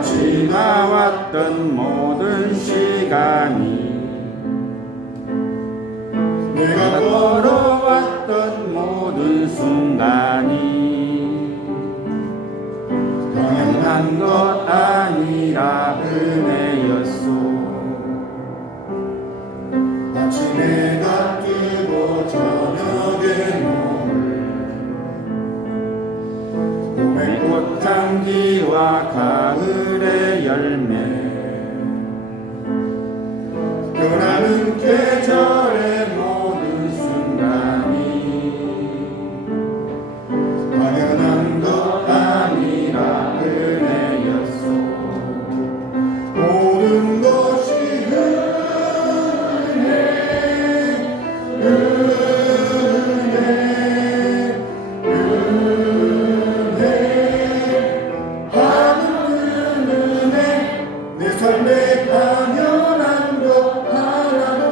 지나왔던 모든 시간이 내가 걸어왔던 모든 순간이 당연한 것 아니라 은혜였소. 아침에 해가 뜨고 저녁에 봄의 꽃향기와 가을의 열매 변하는 계절의 모든 순간이 당연한 것 아니라 은혜였소. 모든 것이 은혜 내 삶에 당연한 것 하나도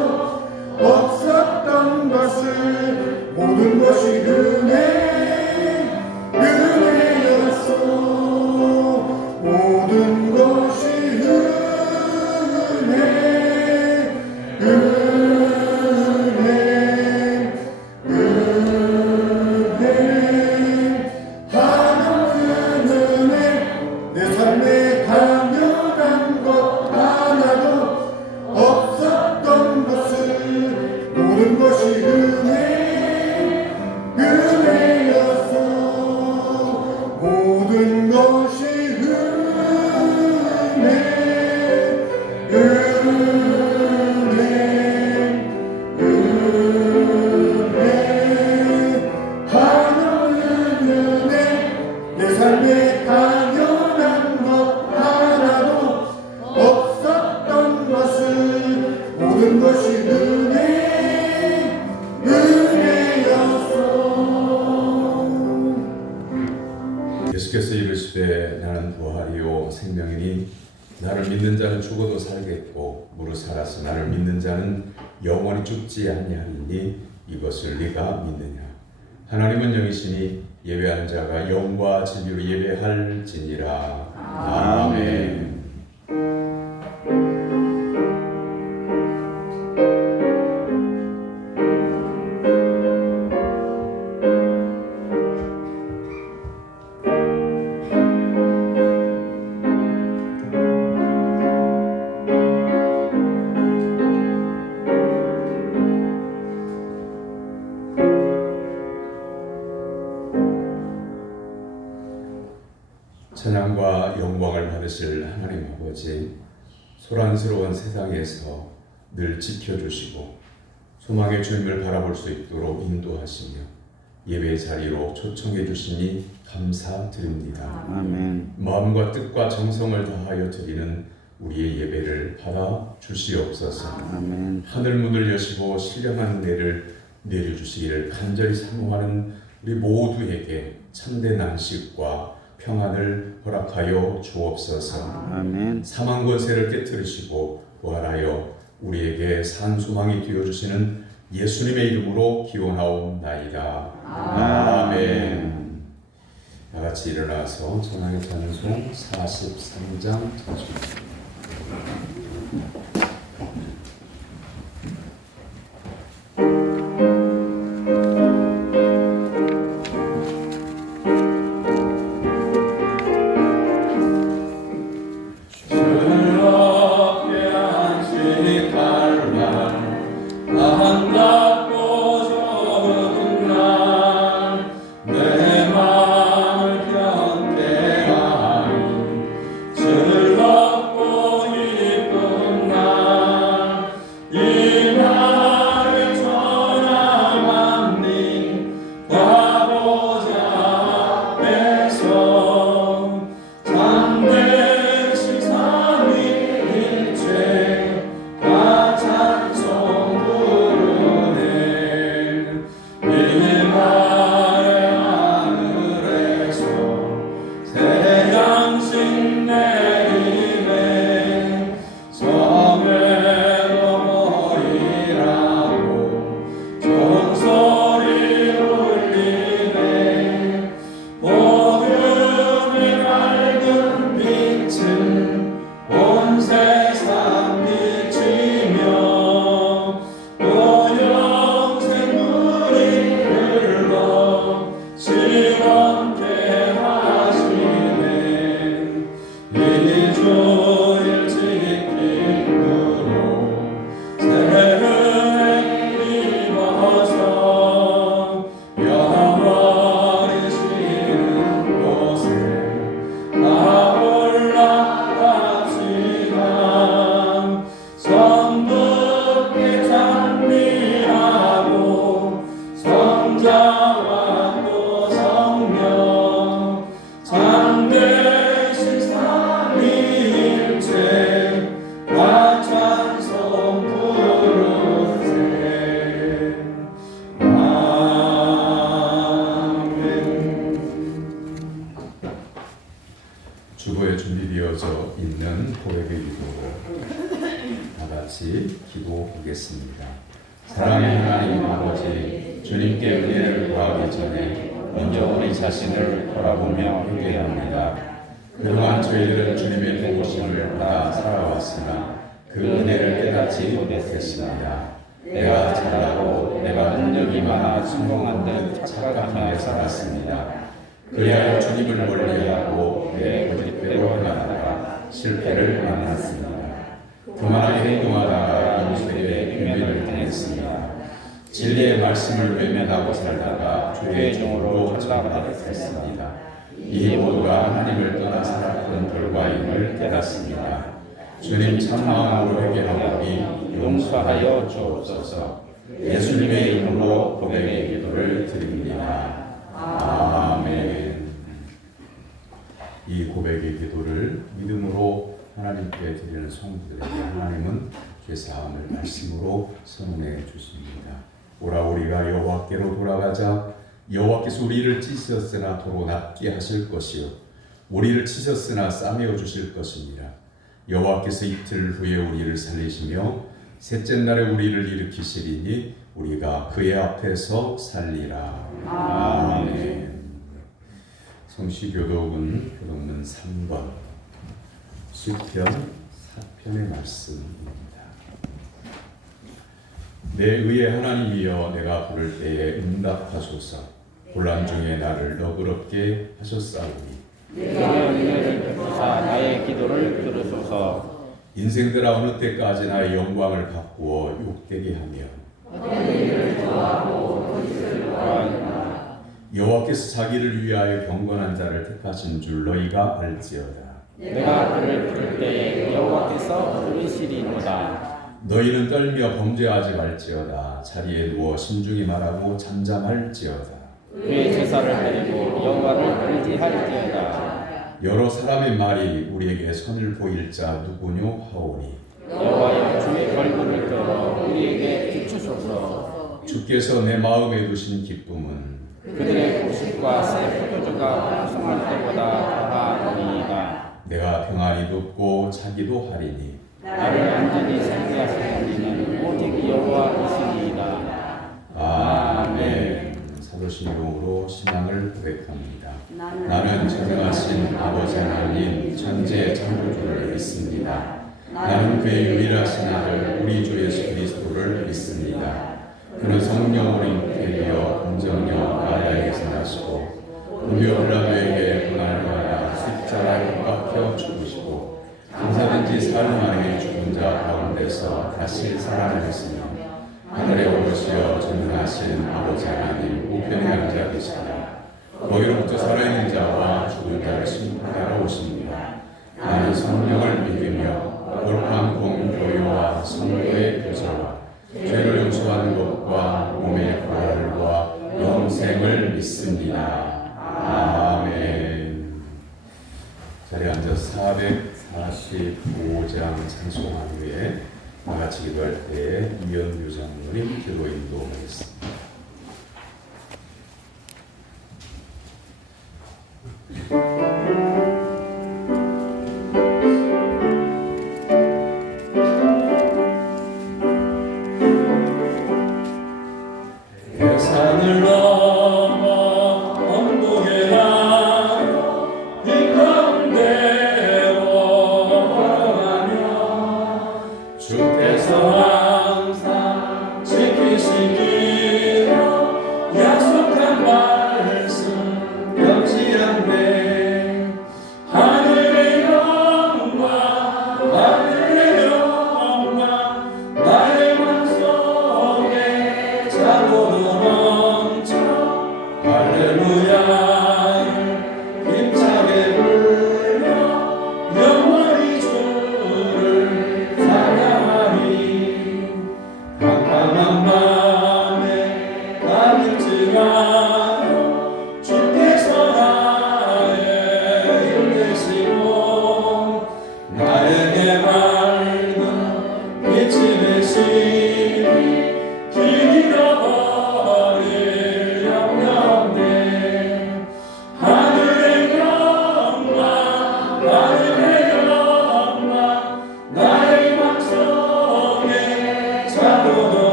없었던 것을 모든 것이 은혜였소. 모든 것이 하나는 은혜. 내 삶에 당연한 것 하나도 없었던 것을 모든 것이 은혜였소. 모든 것이 하나는 은혜. 내 삶에 당연한 것 하나도 없었던 것을 모든 것이 은혜였소. 예수께서 이르시되 나는 부활이요 생명이니 나를 믿는 자는 죽어도 살겠고 무릇 살아서 나를 믿는 자는 영원히 죽지 아니하리니 이것을 네가 믿느냐. 하나님은 영이시니 예배하는 자가 영과 진리로 예배할지니라. 아멘. 찬양과 영광을 받으실 하나님 아버지, 소란스러운 세상에서 늘 지켜주시고 소망의 주님을 바라볼 수 있도록 인도하시며 예배의 자리로 초청해 주시니 감사드립니다. 아멘. 마음과 뜻과 정성을 다하여 드리는 우리의 예배를 받아 주시옵소서. 아멘. 하늘 문을 여시고 신령한 은혜를 내려주시기를 간절히 사모하는 우리 모두에게 참된 안식과 평안을 허락하여 주옵소서. 아멘. 사망 권세를 깨뜨리시고 부활하여 우리에게 산 소망이 되어주시는 예수님의 이름으로 기원하옵나이다. 아멘. 다같이 일어나서 전하의 찬송 43장 찬송입니다. 즐겁고 주보에 준비되어져 있는 고백의 기도를 다 같이 기도하겠습니다. 사랑의 하나님 아버지, 주님께 은혜를 구하기 전에 먼저 우리 자신을 돌아보며 회개합니다. 그동안 저희들은 주님의 도우심을 받아 살아왔으나 그 은혜를 깨닫지 못했습니다. 내가 잘나고 내가 능력이 많아 성공한 듯 착각하며 살았습니다. 그리하여 주님을 멀리하고 내 고집대로 행하다가 실패를 만났습니다. 교만하게 행동하다가 인수에게 외면을 당했습니다. 진리의 말씀을 외면하고 살다가 죄의 종으로 전락하였습니다. 이 모두가 하나님을 떠나 살았던 결과임을 깨닫습니다. 주님 참마음으로 회개하오니 용서하여 주옵소서. 예수님의 이름으로 고백의 기도를 드립니다. 아멘. 이 고백의 기도를 믿음으로 하나님께 드리는 성도들에게 하나님은 죄사함을 말씀으로 선언해 주십니다. 오라 우리가 여호와께로 돌아가자. 여호와께서 우리를 찢으셨으나 도로 낫게 하실 것이요 우리를 치셨으나 싸매어 주실 것입니다. 여호와께서 이틀 후에 우리를 살리시며 셋째 날에 우리를 일으키시리니 우리가 그의 앞에서 살리라. 아멘. 성시교독은 교독문 3번 시편 4편의 말씀입니다. 내 의의 하나님이여 내가 부를 때에 응답하소서. 곤란 중에 나를 너그럽게 하셨사오니 내가 은혜를 베푸사 나의 기도를 들으소서. 인생들아 어느 때까지 나의 영광을 바꾸어 욕되게 하며 어떤 일을 좋아하고 거짓을 구하였나. 여호와께서 자기를 위하여 경건한 자를 택하신 줄 너희가 알지어다. 내가 그를 부를 때에 여호와께서 들으시리로다. 너희는 떨며 범죄하지 말지어다. 자리에 누워 신중히 말하고 잠잠할지어다. 그의 제사를 드리고 여호와를 의지할지어다. 여러 사람의 말이 우리에게 선을 보일 자 누구뇨 하오니 여호와여 주의 벌금을 들어 우리에게 비추소서. 주께서 내 마음에 두신 기쁨은 그들의 고식과 새 포도주가 풍성할 때보다 더하니이다. 내가 평안히 눕고 자기도 하리니 나를 안전히 상대하시는 이는 오직 여호와이시니이다. 아멘. 사도신경으로 신앙을 고백합니다. 나는 전능하신 아버지 하나님 천지의 창조주를 믿습니다. 나는 그의 유일하신 아들 우리 주 예수 그리스도를 믿습니다. 그는 성령으로 잉태되어 공정녀 마리아에게서 나시고 본디오 빌라도에게 고난을 받아 십자가에 못 박혀 죽으시고 장사든지 사흘 만에 죽은 자 가운데서 다시 살아나셨으며 하늘에 오르시어 전능하신 아버지 하나님 우편에 앉아 계시다. 거기로부터 살아있는 자와 죽은 자를 심판하러 오십니다. 나는 성령을 믿으며 거룩한 공교회와 성도의 교제와 죄를 용서하는 것과 몸의 부활과 영생을 믿습니다. 아멘. 자리에 앉아서 445장 찬송한 후에 나같이 기도할 때에 이현규 장로님 기도 인도하겠습니다. 산을 넘어 언덕에 가요 이 가운데로 걸어가며 주께서 항상 지키시길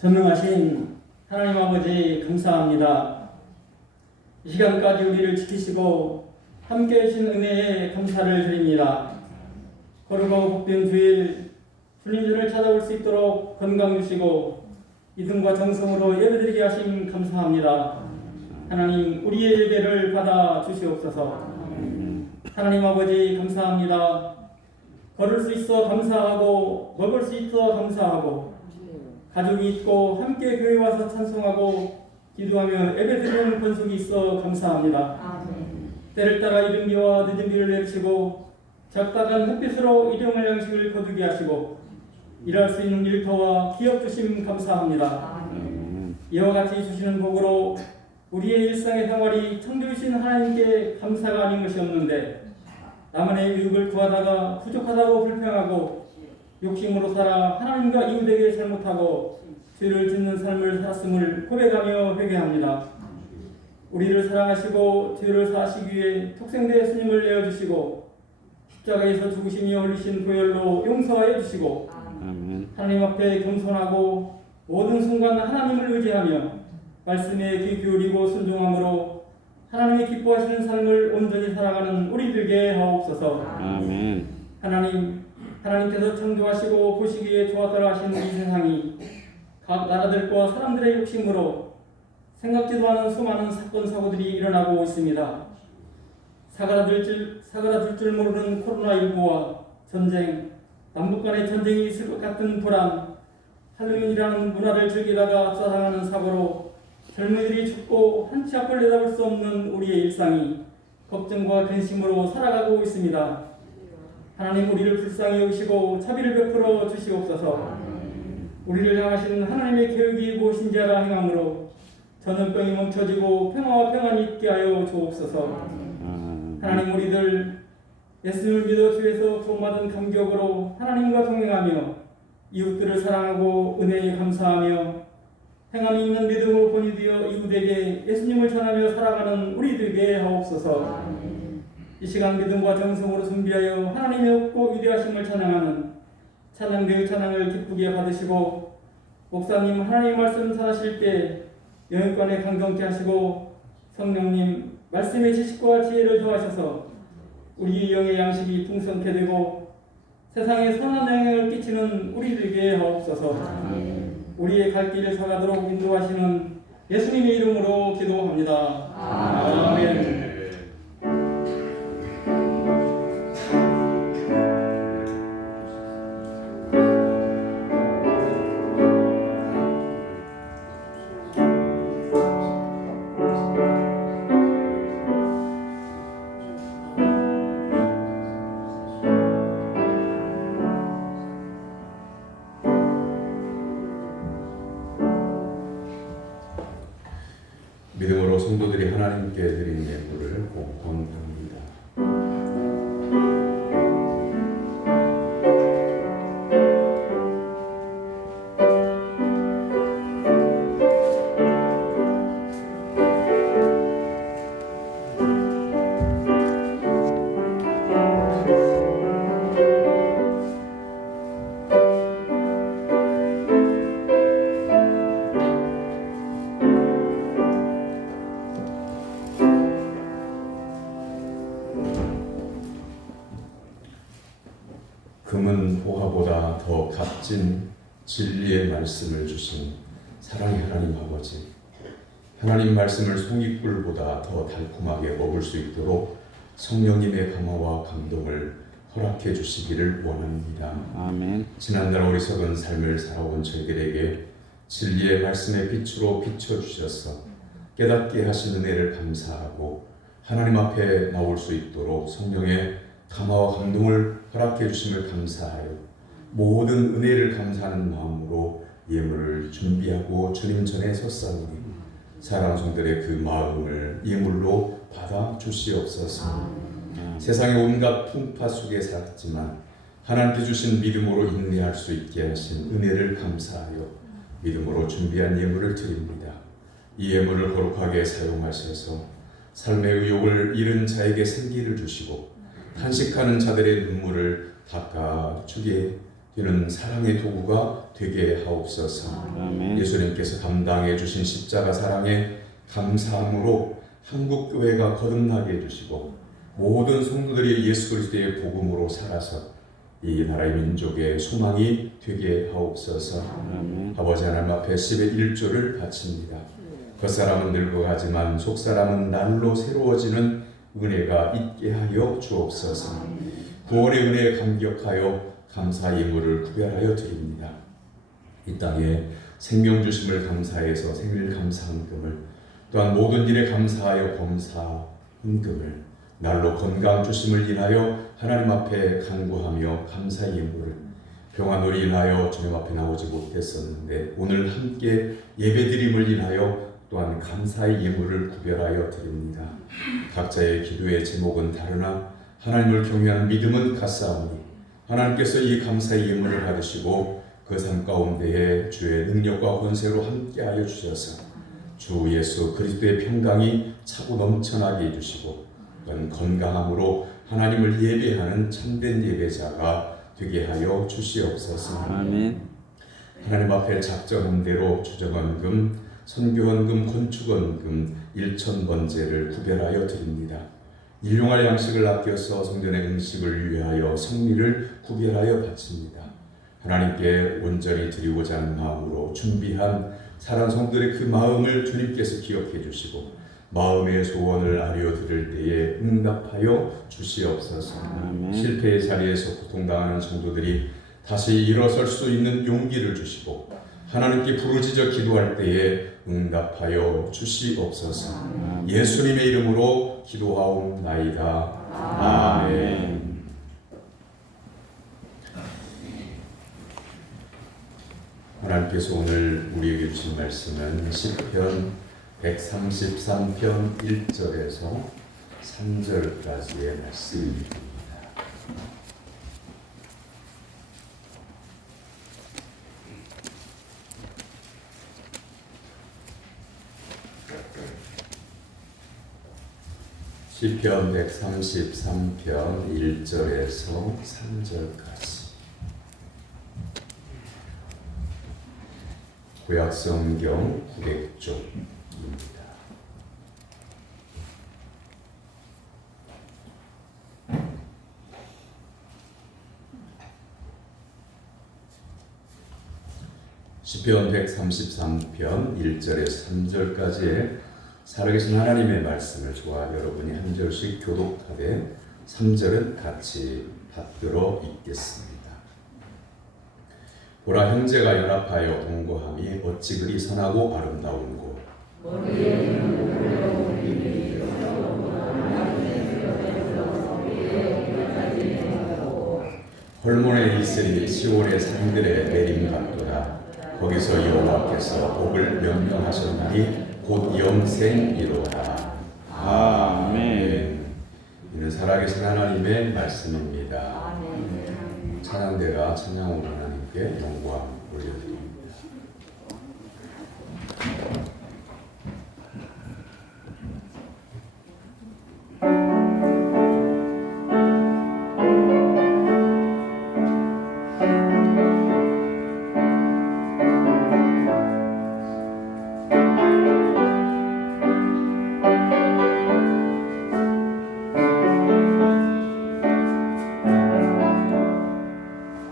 전능하신 하나님 아버지 감사합니다. 이 시간까지 우리를 지키시고 함께 해주신 은혜에 감사를 드립니다. 거룩하고 복된 주일 주님들을 찾아올 수 있도록 건강 주시고 믿음과 정성으로 예배드리게 하심 감사합니다. 하나님 우리의 예배를 받아 주시옵소서. 하나님 아버지 감사합니다. 걸을 수 있어 감사하고 먹을 수 있어 감사하고 가족이 있고 함께 교회 와서 찬송하고 기도하며 예배드리는 권속이 있어 감사합니다. 때를 따라 이른 비와 늦은 비를 내리시고 적당한 햇빛으로 일용할 양식을 거두게 하시고 일할 수 있는 일터와 기업 주심 감사합니다. 이와 같이 주시는 복으로 우리의 일상의 생활이 창조주신 하나님께 감사가 아닌 것이 없는데 남의 유익을 구하다가 부족하다고 불평하고 욕심으로 살아 하나님과 이웃에게 잘못하고 죄를 짓는 삶을 살았음을 고백하며 회개합니다. 우리를 사랑하시고 죄를 사하시기 위해 독생대 예수님을 내어주시고 십자가에서 죽으시며 흘리신 보혈로 용서하여 주시고 하나님 앞에 겸손하고 모든 순간 하나님을 의지하며 말씀에 귀 기울이고 순종함으로 하나님이 기뻐하시는 삶을 온전히 살아가는 우리들에게 하옵소서. 아멘. 하나님께서 창조하시고 보시기에 좋았더라 하신 이 세상이 각 나라들과 사람들의 욕심으로 생각지도 않은 수많은 사건 사고들이 일어나고 있습니다. 사그라들 줄 모르는 코로나19와 전쟁, 남북 간의 전쟁이 있을 것 같은 불안, 할로윈이라는 문화를 즐기다가 압사당하는 사고로 젊은이들이 죽고 한치 앞을 내다볼 수 없는 우리의 일상이 걱정과 근심으로 살아가고 있습니다. 하나님 우리를 불쌍히 여기시고 자비를 베풀어 주시옵소서. 우리를 향하신 하나님의 계획이 무엇인지 알아 행함으로 전염병이 멈춰지고 평화와 평안이 있게 하여 주옵소서. 하나님 우리들 예수님을 믿어 주에서 구원받은 감격으로 하나님과 동행하며 이웃들을 사랑하고 은혜에 감사하며 행함이 있는 믿음으로 본이 되어 이웃에게 예수님을 전하며 살아가는 우리들에게 하옵소서. 이 시간 믿음과 정성으로 준비하여 하나님의 없고 위대하심을 찬양하는 찬양대의 찬양을 기쁘게 받으시고 목사님 하나님의 말씀 전하실 때 영육간에 강경케 하시고 성령님 말씀의 지식과 지혜를 더하셔서 우리 영의 양식이 풍성케 되고 세상에 선한 영향을 끼치는 우리들에게 하옵소서. 우리의 갈 길을 살아가도록 인도하시는 예수님의 이름으로 기도합니다. 아멘. 믿음으로 성도들이 하나님께 드린 예물을 공헌합니다. 금은 보화보다 더 값진 진리의 말씀을 주신 사랑의 하나님 아버지, 하나님 말씀을 송이꿀보다 더 달콤하게 먹을 수 있도록 성령님의 강화와 감동을 허락해 주시기를 원합니다. 아멘. 지난날 어리석은 삶을 살아온 저희들에게 진리의 말씀의 빛으로 비춰주셔서 깨닫게 하신 은혜를 감사하고 하나님 앞에 나올 수 있도록 성령의 감화와 감동을 허락해 주심을 감사하여 모든 은혜를 감사하는 마음으로 예물을 준비하고 주님 전에 섰사오니 사랑하는 성들의 그 마음을 예물로 받아 주시옵소서. 세상의 온갖 풍파 속에 살았지만 하나님께 주신 믿음으로 인내할 수 있게 하신 은혜를 감사하여 믿음으로 준비한 예물을 드립니다. 이 예물을 거룩하게 사용하셔서 삶의 의욕을 잃은 자에게 생기를 주시고 탄식하는 자들의 눈물을 닦아주게 되는 사랑의 도구가 되게 하옵소서. 아멘. 예수님께서 감당해 주신 십자가 사랑에 감사함으로 한국 교회가 거듭나게 해주시고 모든 성도들이 예수 그리스도의 복음으로 살아서 이 나라의 민족의 소망이 되게 하옵소서. 아멘. 아버지 하나님 앞에 10의 1조를 바칩니다. 겉사람은 늙어가지만 속사람은 날로 새로워지는 은혜가 있게 하여 주옵소서. 구원의 은혜에 감격하여 감사의 예물을 구별하여 드립니다. 이 땅에 생명 주심을 감사해서 생일 감사헌금을, 또한 모든 일에 감사하여 범사 헌금을, 날로 건강 주심을 인하여 하나님 앞에 간구하며 감사의 예물을, 평안으로 인하여 주님 앞에 나오지 못했었는데 오늘 함께 예배드림을 인하여 또한 감사의 예물을 구별하여 드립니다. 각자의 기도의 제목은 다르나 하나님을 경외하는 믿음은 같사오니 하나님께서 이 감사의 예물을 받으시고 그 삶 가운데에 주의 능력과 권세로 함께하여 주셔서 주 예수 그리스도의 평강이 차고 넘쳐나게 해주시고 또한 건강함으로 하나님을 예배하는 참된 예배자가 되게 하여 주시옵소서. 아멘. 하나님 앞에 작정한 대로 주정헌금, 선교헌금, 건축헌금 1,000번제를 구별하여 드립니다. 일용할 양식을 아껴서 성전의 음식을 위하여 성미를 구별하여 바칩니다. 하나님께 온전히 드리고자 하는 마음으로 준비한 사랑 성들의 그 마음을 주님께서 기억해 주시고 마음의 소원을 아뢰어 드릴 때에 응답하여 주시옵소서. 아멘. 실패의 자리에서 고통당하는 성도들이 다시 일어설 수 있는 용기를 주시고 하나님께 부르짖어 기도할 때에 응답하여 주시옵소서. 예수님의 이름으로 기도하옵나이다. 아멘. 하나님께서 오늘 우리에게 주신 말씀은 시편 133편 1절에서 3절까지의 말씀입니다. 시편 133편 1절에서 3절까지 구약성경 900쪽입니다. 시편 133편 1절에서 3절까지의 살아계신 하나님의 말씀을 저와 여러분이 한 절씩 교독하되 3절은 같이 받들어 읽겠습니다. 보라, 형제가 연합하여 동거함이 어찌 그리 선하고 아름다운고. 헐몬에 있으니 시온의 산들의 내림 같도다. 거기서 여호와께서 복을 명령하셨나니 곧 영생이로다. 아멘. 이는 살아계신 하나님의 말씀입니다. 찬양대가 찬양으로 하나님께 영광 올려드립니다.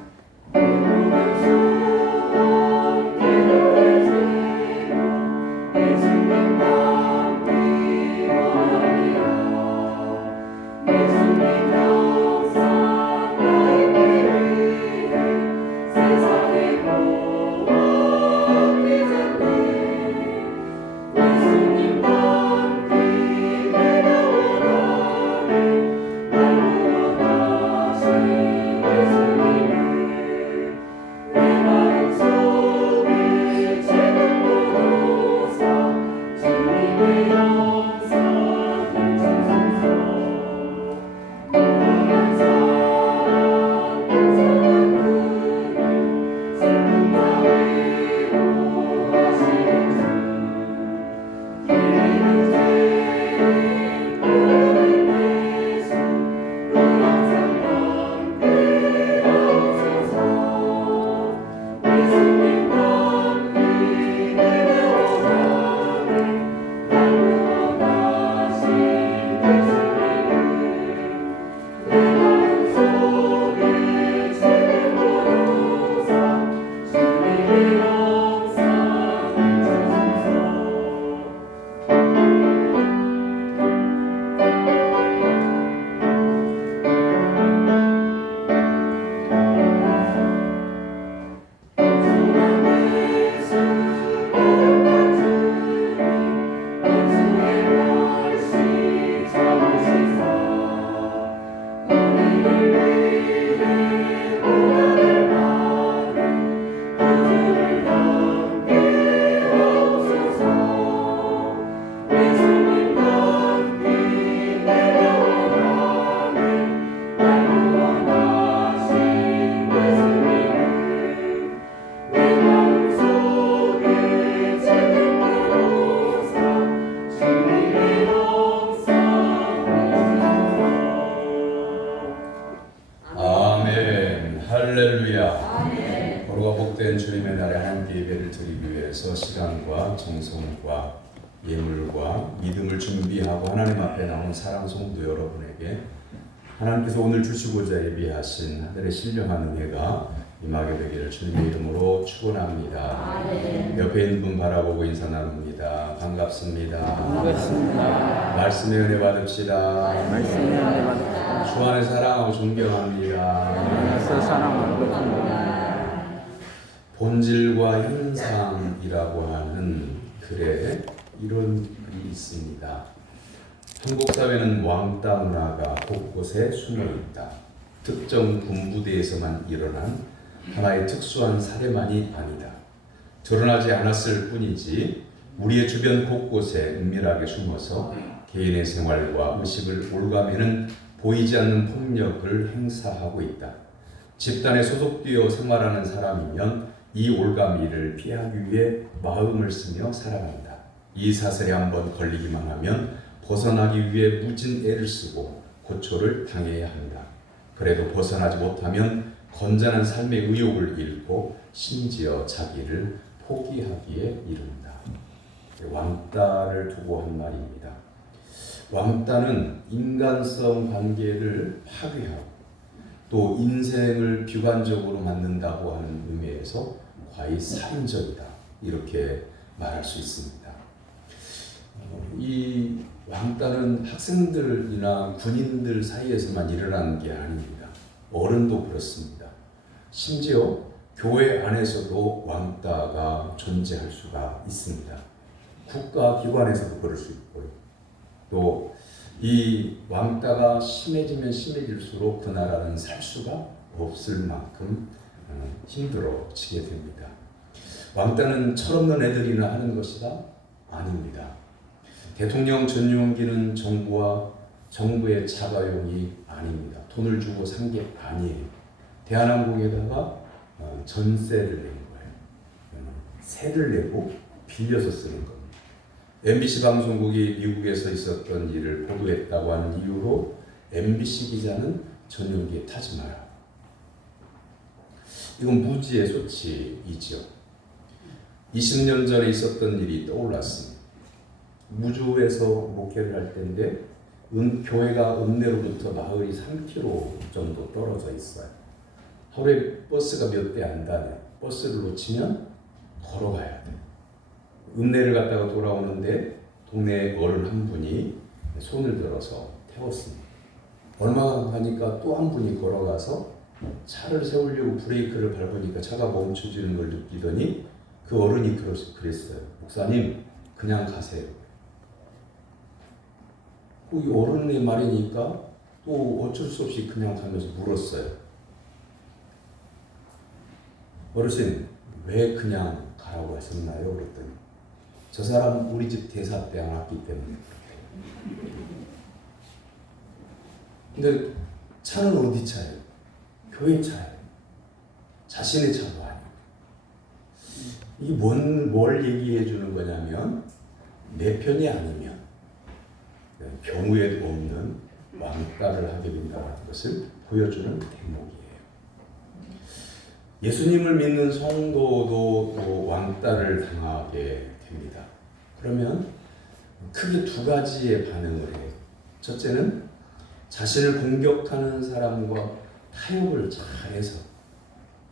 오 아멘. 할렐루야. 거룩과 복된 주님의 날에 하나님께 예배를 드리기 위해서 시간과 정성과 예물과 믿음을 준비하고 하나님 앞에 나온 사랑 성도 여러분에게 하나님께서 오늘 주시고자 예비하신 하늘의 신령한 은혜가 임하게 되기를 주님의 이름으로 축원합니다. 옆에 있는 분 바라보고 인사 나눕니다. 반갑습니다. 반갑습니다. 말씀의 은혜 받읍시다. 말씀을 받습니다. 주 안에 사랑하고 존경합니다. 안에서 사랑하고 존경합니다. 본질과 현상이라고 하는 글에 이런 글이 있습니다. 한국 사회는 왕따 문화가 곳곳에 숨어 있다. 특정 군부대에서만 일어난 하나의 특수한 사례만이 아니다. 드러나지 않았을 뿐이지 우리의 주변 곳곳에 은밀하게 숨어서 개인의 생활과 의식을 올가매는 보이지 않는 폭력을 행사하고 있다. 집단에 소속되어 생활하는 사람이면 이 올가미를 피하기 위해 마음을 쓰며 살아간다. 이 사슬에 한번 걸리기만 하면 벗어나기 위해 무진 애를 쓰고 고초를 당해야 한다. 그래도 벗어나지 못하면 건전한 삶의 의욕을 잃고 심지어 자기를 포기하기에 이른다. 왕따를 두고 한 말입니다. 왕따는 인간성 관계를 파괴하고 또 인생을 비관적으로 만든다고 하는 의미에서 과히 살인적이다. 이렇게 말할 수 있습니다. 이 왕따는 학생들이나 군인들 사이에서만 일어나는 게 아닙니다. 어른도 그렇습니다. 심지어 교회 안에서도 왕따가 존재할 수가 있습니다. 국가기관에서도 그럴 수 있고요. 또 이 왕따가 심해지면 심해질수록 그 나라는 살 수가 없을 만큼 힘들어지게 됩니다. 왕따는 철없는 애들이나 하는 것이다? 아닙니다. 대통령 전용기는 정부와 정부의 자가용이 아닙니다. 돈을 주고 산 게 아니에요. 대한항공에다가 전세를 낸 거예요. 세를 내고 빌려서 쓰는 겁니다. MBC 방송국이 미국에서 있었던 일을 보도했다고 하는 이유로 MBC 기자는 전용기에 타지 마라. 이건 무지의 소치이지요. 20년 전에 있었던 일이 떠올랐습니다. 무주에서 목회를 할 때인데 교회가 읍내로부터 마을이 3km 정도 떨어져 있어요. 하루에 버스가 몇 대 안 다녀요. 버스를 놓치면 걸어가야 돼요. 읍내를 갔다가 돌아오는데 동네 어른 한 분이 손을 들어서 태웠습니다. 얼마 가니까 또 한 분이 걸어가서 차를 세우려고 브레이크를 밟으니까 차가 멈춰지는 걸 느끼더니 그 어른이 그랬어요. 목사님, 그냥 가세요. 이 어른의 말이니까 또 어쩔 수 없이 그냥 가면서 물었어요. 어르신, 왜 그냥 가라고 하셨나요? 그랬더니 저 사람 우리 집 대사 때 안 왔기 때문에. 근데 차는 어디 차예요? 교회 차예요. 자신의 차도 아니고. 이게 뭘 얘기해 주는 거냐면 내 편이 아니면 경우에도 없는 왕따를 하게 된다는 것을 보여주는 대목이에요. 예수님을 믿는 성도도 또 왕따를 당하게 됩니다. 그러면 크게 두 가지의 반응을 해요. 첫째는 자신을 공격하는 사람과 타협을 잘해서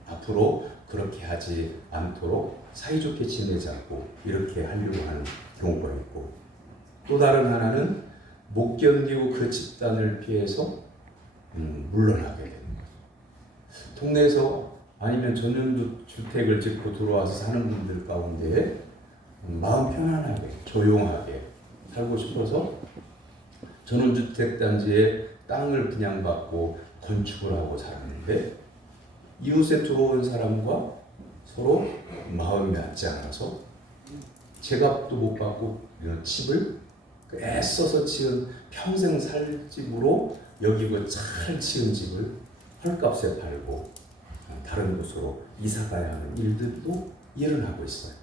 앞으로 그렇게 하지 않도록 사이좋게 지내자고 이렇게 하려고 하는 경우가 있고, 또 다른 하나는 못 견디고 그 집단을 피해서 물러나게 됩니다. 동네에서 아니면 전원주택을 짓고 들어와서 사는 분들 가운데 마음 편안하게 조용하게 살고 싶어서 전원주택 단지에 땅을 분양받고 건축을 하고 살았는데, 이웃에 들어온 사람과 서로 마음이 맞지 않아서 제값도 못 받고 이런 집을 애써서 지은 평생 살 집으로 여기고 잘 지은 집을 헐값에 팔고 다른 곳으로 이사 가야 하는 일들도 일어나고 있어요.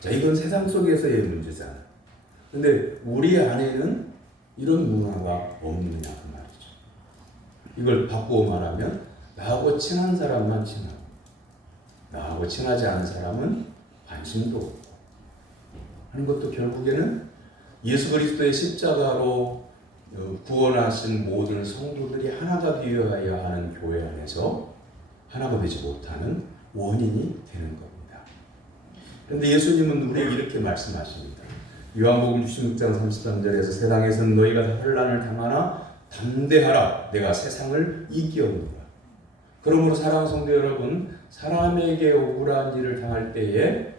자, 이건 세상 속에서의 문제잖아. 근데 우리 안에는 이런 문화가 없느냐 그 말이죠. 이걸 바꾸어 말하면 나하고 친한 사람만 친하고 나하고 친하지 않은 사람은 관심도 없고 하는 것도 결국에는 예수 그리스도의 십자가로 구원하신 모든 성도들이 하나가 되어야 하는 교회 안에서 하나가 되지 못하는 원인이 되는 겁니다. 그런데 예수님은 우리에게 이렇게 말씀하십니다. 요한복음 16장 33절에서 세상에서는 너희가 환난을 당하나 담대하라, 내가 세상을 이기었노라. 그러므로 사랑하는 성도 여러분, 사람에게 억울한 일을 당할 때에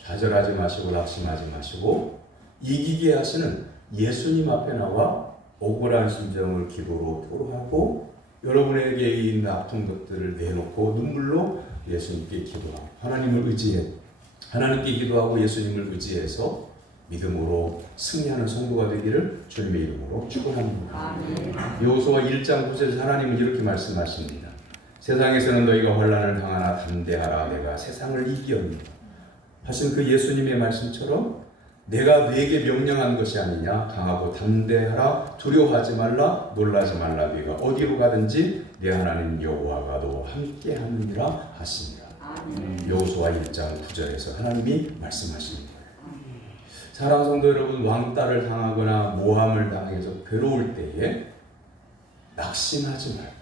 좌절하지 마시고 낙심하지 마시고 이기게 하시는 예수님 앞에 나와 억울한 심정을 기도로 토로하고 여러분에게 있는 아픈 것들을 내놓고 눈물로 예수님께 기도하고 하나님을 의지해 하나님께 기도하고 예수님을 의지해서 믿음으로 승리하는 성도가 되기를 주님의 이름으로 축원합니다. 여호수아 1장 9절에서 하나님은 이렇게 말씀하십니다. 세상에서는 너희가 환난을 당하나 담대하라, 내가 세상을 이기었노라 하신 그 예수님의 말씀처럼 내가 네게 명령한 것이 아니냐, 강하고 담대하라, 두려워하지 말라, 놀라지 말라, 네가 어디로 가든지 내 하나님 여호와가 너와 함께 하느니라 하시니라. 여호수아 1장 9절에서 하나님이 말씀하십니다. 사랑하는 성도 여러분, 왕따를 당하거나 모함을 당해서 괴로울 때에 낙심하지 말고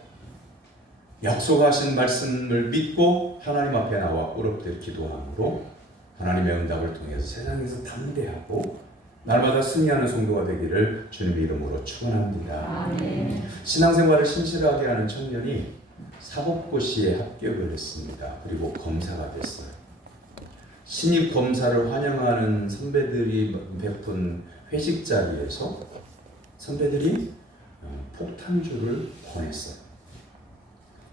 약속하신 말씀을 믿고 하나님 앞에 나와 꿇어엎드려 기도함으로 하나님의 응답을 통해서 세상에서 담대하고 날마다 승리하는 성도가 되기를 주님의 이름으로 축원합니다. 신앙생활을 신실하게 하는 청년이 사법고시에 합격을 했습니다. 그리고 검사가 됐어요. 신입 검사를 환영하는 선배들이 베푼 회식 자리에서 선배들이 폭탄주를 권했어요.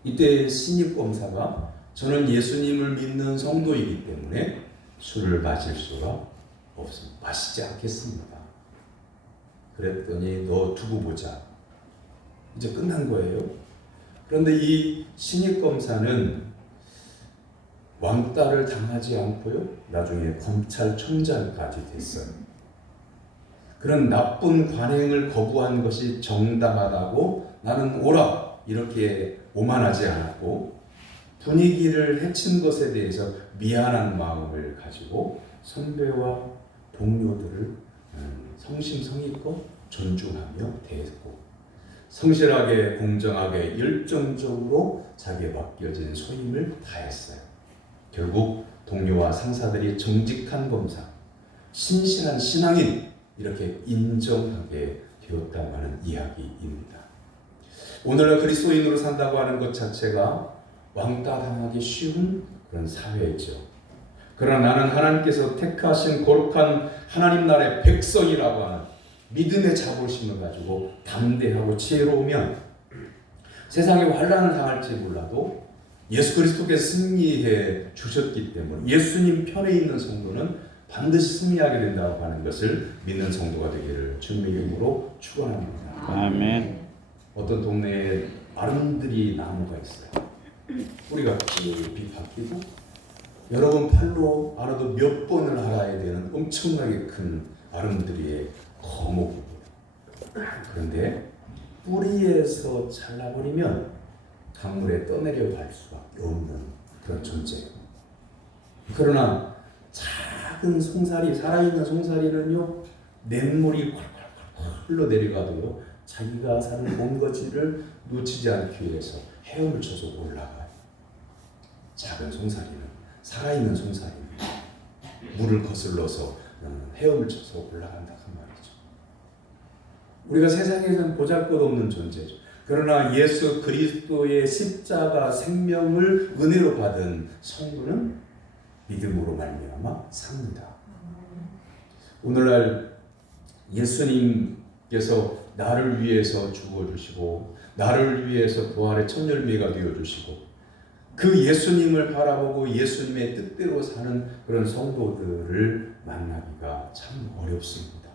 이때 신입 검사가 저는 예수님을 믿는 성도이기 때문에 술을 마실 수가 없습니다. 마시지 않겠습니다. 그랬더니 너 두고 보자. 이제 끝난 거예요. 그런데 이 신입 검사는 왕따를 당하지 않고요. 나중에 검찰총장까지 됐어요. 그런 나쁜 관행을 거부한 것이 정당하다고 나는 옳아 이렇게 오만하지 않았고 분위기를 해친 것에 대해서 미안한 마음을 가지고 선배와 동료들을 성심성의껏 존중하며 대했고 성실하게 공정하게 열정적으로 자기에 맡겨진 소임을 다했어요. 결국 동료와 상사들이 정직한 검사, 신실한 신앙인 이렇게 인정하게 되었다고 하는 이야기입니다. 오늘날 그리스도인으로 산다고 하는 것 자체가 왕따 당하기 쉬운 그런 사회죠. 그러나 나는 하나님께서 택하신 거룩한 하나님 나라의 백성이라고 하는 믿음의 자부심을 가지고 담대하고 지혜로우면 세상에 환난을 당할지 몰라도 예수 그리스도께서 승리해 주셨기 때문에 예수님 편에 있는 성도는 반드시 승리하게 된다고 하는 것을 믿는 성도가 되기를 주님의 이름으로 축원합니다. 아멘. 어떤 동네에 아름드리 나무가 있어요. 뿌리가 깊이 박히고 여러분 팔로 알아도 몇 번을 알아야 되는 엄청나게 큰 아름드리의 거목입니다. 그런데 뿌리에서 잘라버리면 강물에 떠내려 갈 수밖에 없는 그런 존재예요. 그러나 작은 송사리, 살아있는 송사리는요, 냇물이 콸콸콸 흘러내려가도요, 자기가 사는 본거지를 놓치지 않기 위해서 헤엄을 쳐서 올라가요. 작은 송사리는, 살아있는 송사리는 물을 거슬러서 헤엄을 쳐서 올라간다 그 말이죠. 우리가 세상에서는 보잘것없는 존재죠. 그러나 예수 그리스도의 십자가 생명을 은혜로 받은 성도는 믿음으로 말미암아 삽니다. 오늘날 예수님께서 나를 위해서 죽어주시고 나를 위해서 부활의 첫 열매가 되어주시고 그 예수님을 바라보고 예수님의 뜻대로 사는 그런 성도들을 만나기가 참 어렵습니다.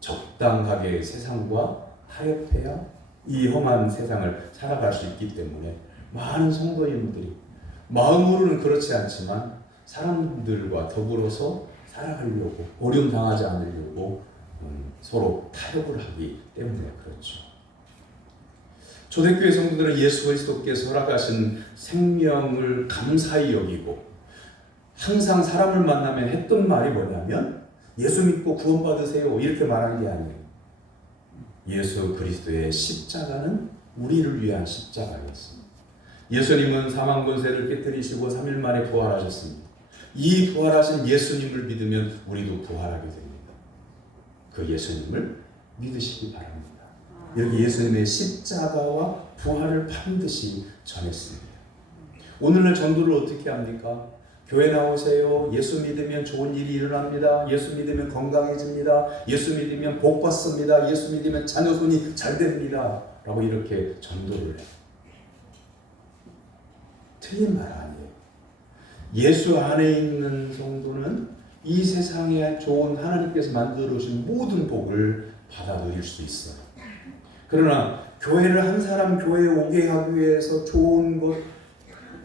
적당하게 세상과 타협해야 이 험한 세상을 살아갈 수 있기 때문에 많은 성도님들이 마음으로는 그렇지 않지만 사람들과 더불어서 살아가려고 어려움 당하지 않으려고 서로 타협을 하기 때문에 그렇죠. 초대교회 성도들은 예수 그리스도께서 허락하신 생명을 감사히 여기고 항상 사람을 만나면 했던 말이 뭐냐면 예수 믿고 구원받으세요 이렇게 말한 게 아니에요. 예수 그리스도의 십자가는 우리를 위한 십자가였습니다. 예수님은 사망 권세를 깨뜨리시고 3일 만에 부활하셨습니다. 이 부활하신 예수님을 믿으면 우리도 부활하게 됩니다. 그 예수님을 믿으시기 바랍니다. 여기 예수님의 십자가와 부활을 반드시 전했습니다. 오늘날 전도를 어떻게 합니까? 교회 나오세요. 예수 믿으면 좋은 일이 일어납니다. 예수 믿으면 건강해집니다. 예수 믿으면 복 받습니다. 예수 믿으면 자녀손이 잘 됩니다. 라고 이렇게 전도를 해요. 틀린 말 아니에요. 예수 안에 있는 성도는 이 세상에 좋은 하나님께서 만들어 주신 모든 복을 받아 누릴 수 있어요. 그러나 교회를 한 사람 교회에 오게 하기 위해서 좋은 것,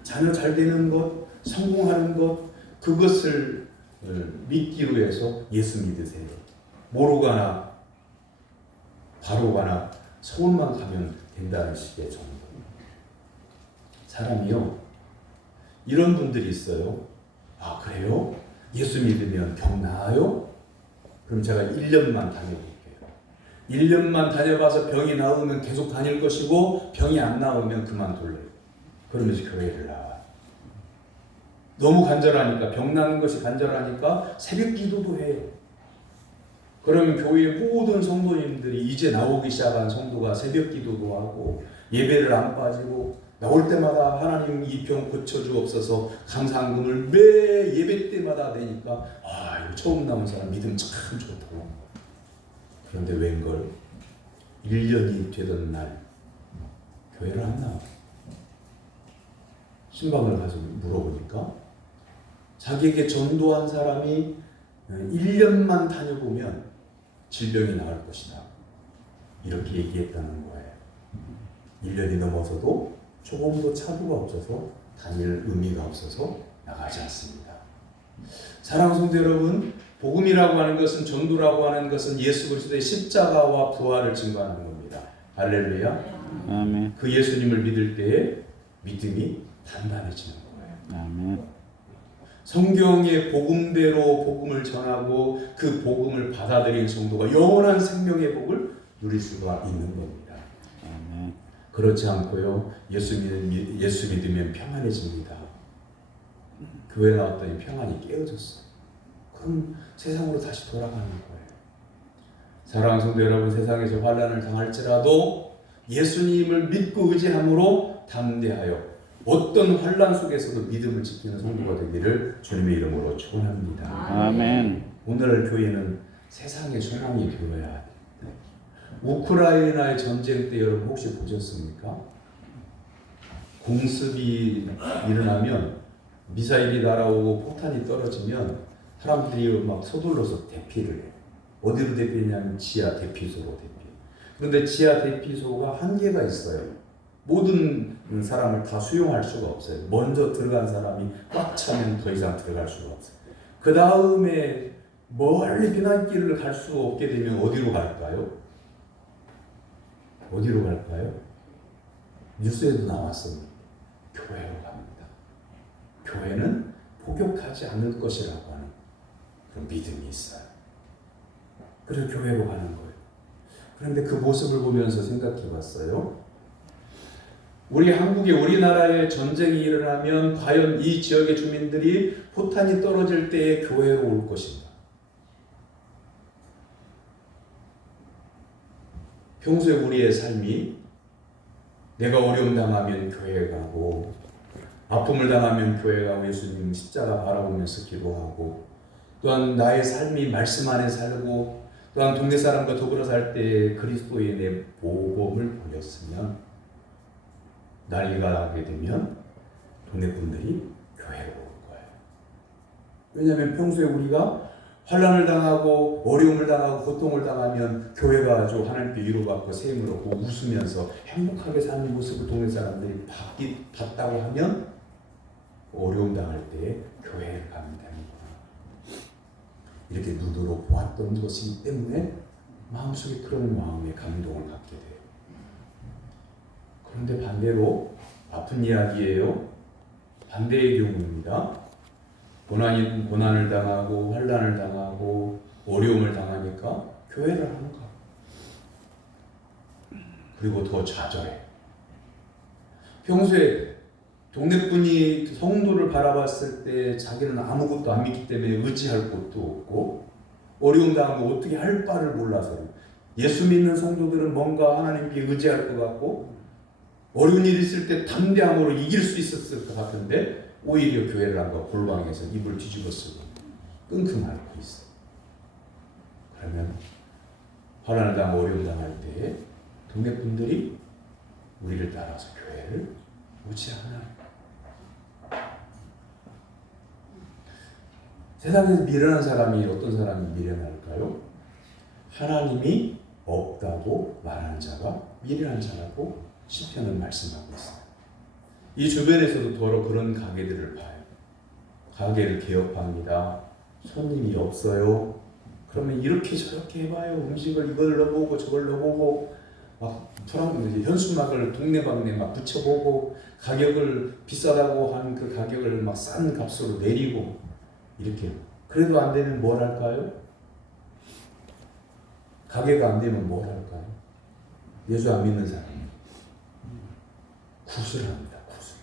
자녀 잘 되는 것, 성공하는 것, 그것을 믿기로 해서 예수 믿으세요. 모르거나 바로거나 서울만 가면 된다는 식의 정도. 사람이요, 이런 분들이 있어요. 아, 그래요? 예수 믿으면 병 나아요? 그럼 제가 1년만 다녀볼게요. 1년만 다녀봐서 병이 나오면 계속 다닐 것이고 병이 안 나오면 그만둘래요. 그러면서 교회를 나와요. 너무 간절하니까, 병 나는 것이 간절하니까 새벽 기도도 해요. 그러면 교회의 모든 성도님들이 이제 나오기 시작한 성도가 새벽 기도도 하고 예배를 안 빠지고 나올 때마다 하나님 이 병 고쳐주옵소서 감사금을 매 예배 때마다 내니까 아, 이거 처음 나온 사람 믿음 참 좋다고. 그런데 웬걸 1년이 되던 날 교회를 안 나와. 신방을 가서 물어보니까 자기에게 전도한 사람이 1년만 다녀보면 질병이 나을 것이다. 이렇게 얘기했다는 거예요. 1년이 넘어서도 조금도 차도가 없어서 다닐 의미가 없어서 나가지 않습니다. 사랑하는 성도 여러분, 복음이라고 하는 것은, 전도라고 하는 것은 예수 그리스도의 십자가와 부활을 증거하는 겁니다. 할렐루야. 아멘. 그 예수님을 믿을 때에 믿음이 단단해지는 거예요. 아멘. 성경의 복음대로 복음을 전하고 그 복음을 받아들인 성도가 영원한 생명의 복을 누릴 수가 있는 겁니다. 아멘. 그렇지 않고요, 예수 믿으면 평안해집니다. 교회 나왔더니 평안이 깨어졌어요. 그럼 세상으로 다시 돌아가는 거예요. 사랑하는 성도 여러분, 세상에서 환난을 당할지라도 예수님을 믿고 의지함으로 담대하여 어떤 환난 속에서도 믿음을 지키는 성도가 되기를 주님의 이름으로 축원합니다. 아멘. 오늘 교회는 세상의 소망이 되어야 합니다. 우크라이나의 전쟁 때 여러분 혹시 보셨습니까? 공습이 일어나면 미사일이 날아오고 폭탄이 떨어지면 사람들이 막 서둘러서 대피를 해요. 어디로 대피하냐면 지하 대피소로 대피해요. 그런데 지하 대피소가 한계가 있어요. 모든 사람을 다 수용할 수가 없어요. 먼저 들어간 사람이 꽉 차면 더 이상 들어갈 수가 없어요. 그 다음에 멀리 비난길을 갈 수 없게 되면 어디로 갈까요? 어디로 갈까요? 뉴스에도 나왔습니다. 교회로 갑니다. 교회는 포격하지 않을 것이라고 하는 그런 믿음이 있어요. 그래서 교회로 가는 거예요. 그런데 그 모습을 보면서 생각해 봤어요. 우리 한국에 우리나라에 전쟁이 일어나면 과연 이 지역의 주민들이 포탄이 떨어질 때에 교회로 올 것인가? 평소에 우리의 삶이 내가 어려움 당하면 교회 가고 아픔을 당하면 교회 가고 예수님 십자가 바라보면서 기도하고 또한 나의 삶이 말씀 안에 살고 또한 동네 사람과 더불어 살 때 그리스도인의 복음을 보였으면 난리가 나게 되면 동네 분들이 교회로 올 거예요. 왜냐하면 평소에 우리가 환난을 당하고 어려움을 당하고 고통을 당하면 교회가 아주 하나님께 위로받고 세임을 얻고 웃으면서 행복하게 사는 모습을 동네 사람들이 봤다고 하면 어려움 당할 때에 교회를 가면 되는구나. 이렇게 눈으로 보았던 것이기 때문에 마음속에 그런 마음의 감동을 갖게 돼요. 그런데 반대로 아픈 이야기예요. 반대의 경우입니다. 고난을 당하고 환난을 당하고 어려움을 당하니까 교회를 하는가. 그리고 더 좌절해. 평소에 동네 분이 성도를 바라봤을 때 자기는 아무것도 안 믿기 때문에 의지할 곳도 없고 어려움 당하면 어떻게 할 바를 몰라서 예수 믿는 성도들은 뭔가 하나님께 의지할 것 같고 어려운 일이 있을 때 담대함으로 이길 수 있었을 것 같은데 오히려 교회를 안 가고 골방에서 입을 뒤집어 쓰고 끙끙 앓고 있어. 그러면 환난을 당하고 어려움 당할 때에 동네 분들이 우리를 따라서 교회를 오지 않아요. 세상에서 미련한 사람이 어떤 사람이 미련할까요? 하나님이 없다고 말하는 자가 미련한 자라고 시편은 말씀하고 있어요. 이 주변에서도 더러 그런 가게들을 봐요. 가게를 개업합니다. 손님이 없어요. 그러면 이렇게 저렇게 해봐요. 음식을 이걸 넣어보고 저걸 넣어보고 막 현수막을 동네방네 막 붙여보고 가격을 비싸다고 한 그 가격을 막 싼 값으로 내리고 이렇게. 그래도 안 되면 뭘 할까요? 가게가 안 되면 뭘 할까요? 예수 안 믿는 사람은 굿을 합니다. 굿을.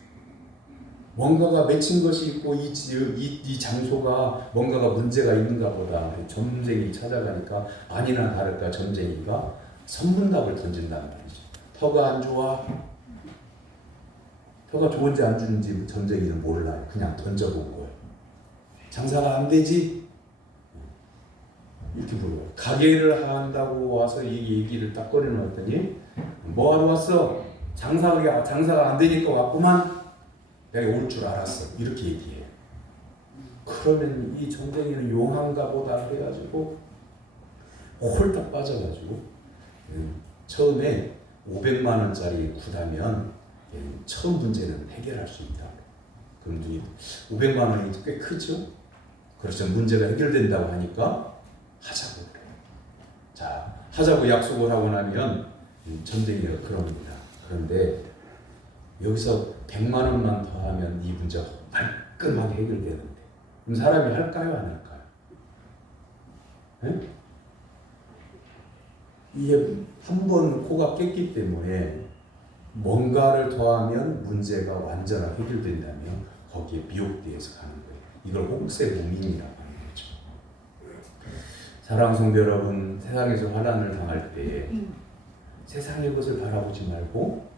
뭔가가 맺힌 것이 있고 이 장소가 뭔가가 문제가 있는가 보다. 점쟁이 찾아가니까 아니나 다를까 점쟁이가 선문답을 던진단 말이죠. 터가 안 좋아. 터가 좋은지 안 좋은지 점쟁이는 몰라요. 그냥 던져본 거예요. 장사가 안 되지? 이렇게 물어요. 가게를 한다고 와서 이 얘기를 딱 꺼내놓았더니 뭐하러 왔어? 장사가 안 되니까 왔구만. 내가 올 줄 알았어. 이렇게 얘기해요. 그러면 이 점쟁이는 용한가 보다 그래가지고 홀딱 빠져가지고 처음에 500만 원짜리 구다면 처음 문제는 해결할 수 있다. 그럼 500만 원이 꽤 크죠? 그렇죠. 문제가 해결된다고 하니까 하자고 그래요. 자, 하자고 약속을 하고 나면 점쟁이가 그럽니다. 그런데 여기서 100만 원만 더 하면 이 문제가 깔끔하게 해결되는데 그럼 사람이 할까요? 안 할까요? 네? 이게 한 번 코가 깼기 때문에 뭔가를 더하면 문제가 완전하게 해결된다면 거기에 미혹되어서 가는 거예요. 이걸 홍세 무민이라고 하는 거죠. 사랑하는 성도 여러분, 세상에서 환난을 당할 때 세상의 것을 바라보지 말고